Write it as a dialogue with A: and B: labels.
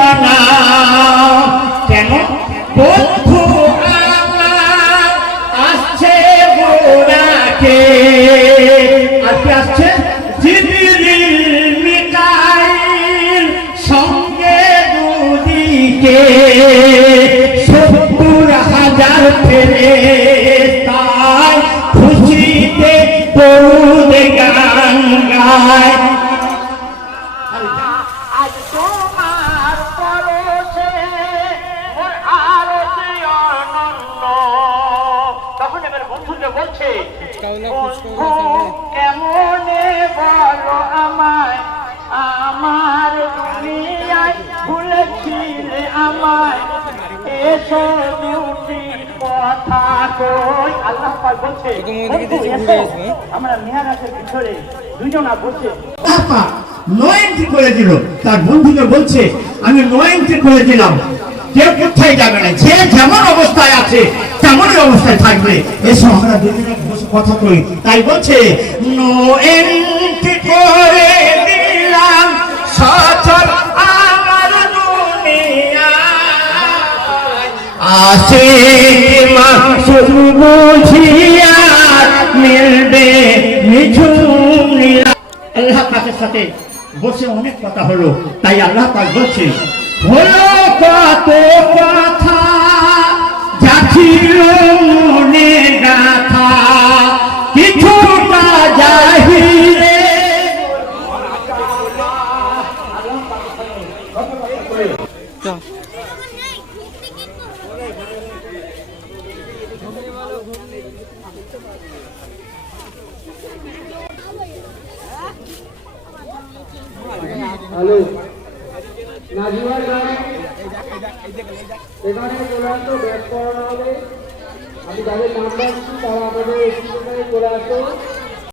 A: ঠিকানা কেন? বন্ধু আমার আসছে গোড়াকে আর কি আসছে? মিকাইল সঙ্গে দুদিকে। সত্তর হাজার ফেরেস্তায়
B: আজ তোমার পরশে মোর আরতি আনন্দ। তখন এবার বন্ধুকে বলছে বন্ধু কেমনে বলো আমায়? আমার দুনিয়ায় ভুলেছিলে আমায়। এসো বিউটি কথা কই। আল্লাহ পাক বলছে আমরা মেয়ারাজের ভিতরে দুজনা বসে।
A: নয়নটি করে দিল তার বন্ধুকে বলছে, আমি নয়নটি করে দিলাম কেউ কোথায় যাবে না। যে যেমন অবস্থায় আছে, তেমনই অবস্থায় থাকবে। এসো আমরা দুজনে কথা কই তাই বলছে নয়নটি মিলবে আল্লাহ পাকের সাথে বসে অনেক কথা হলো, তাই আল্লাহ পাক বলছে, হলো কত কথা যাচ্ছিল মনে গাথা, কিছুটা যাহিরে
C: হ্যালো, নাজিমার গাড়ি। এখানে চূড়ান্ত ব্যাগ করানো হবে। আমি তাদের নাম তারা আমাদের চলে আসো।